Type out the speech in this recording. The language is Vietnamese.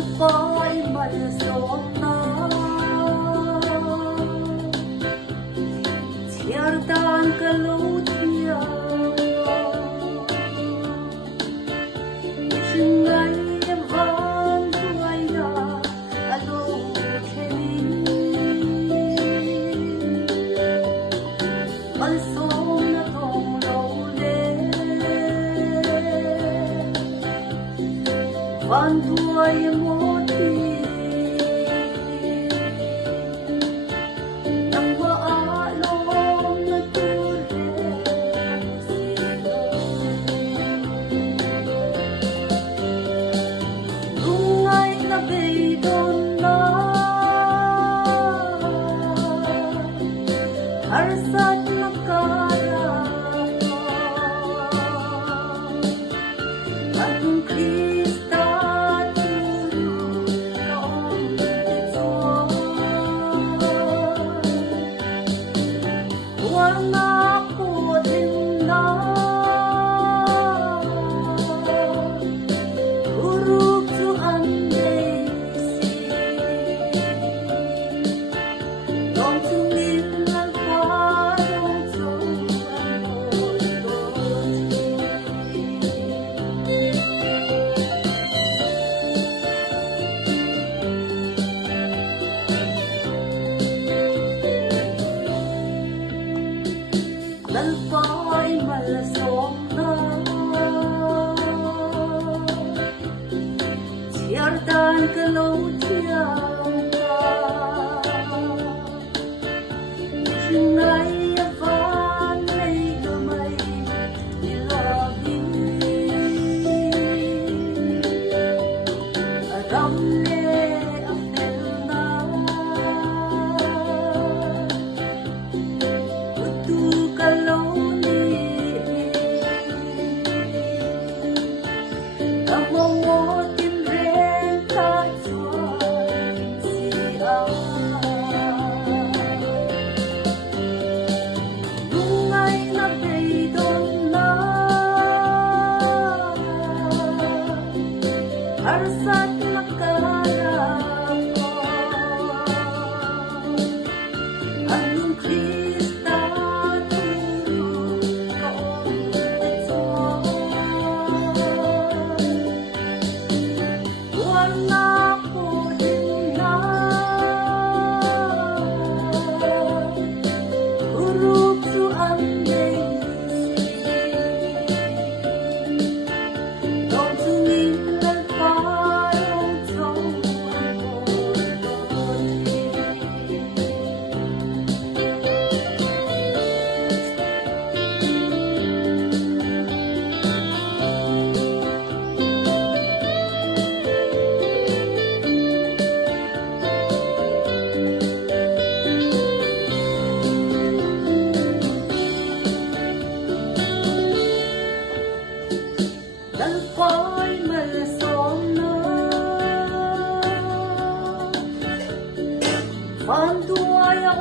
Lalpai malsona Siartan kalutia Singai van tuaya alo kheli Malsona dong lo le Van tuaya moti Arsat nakara Anong Krista turo noong ito Wala ko din na Uruk to andesi Don't to meet Lalpai malsona Siartan kalutia Singai van lay gamay nilabi Aram ne afel na Utu kaloni Kamotin ren kachuan siya Lungay na beidon na Arsat nakarap ko Anong Krista turo noong ito Wala ko din na Uruk to andesi Don't to meet lalpai tong Lalpai malsona Van tuaya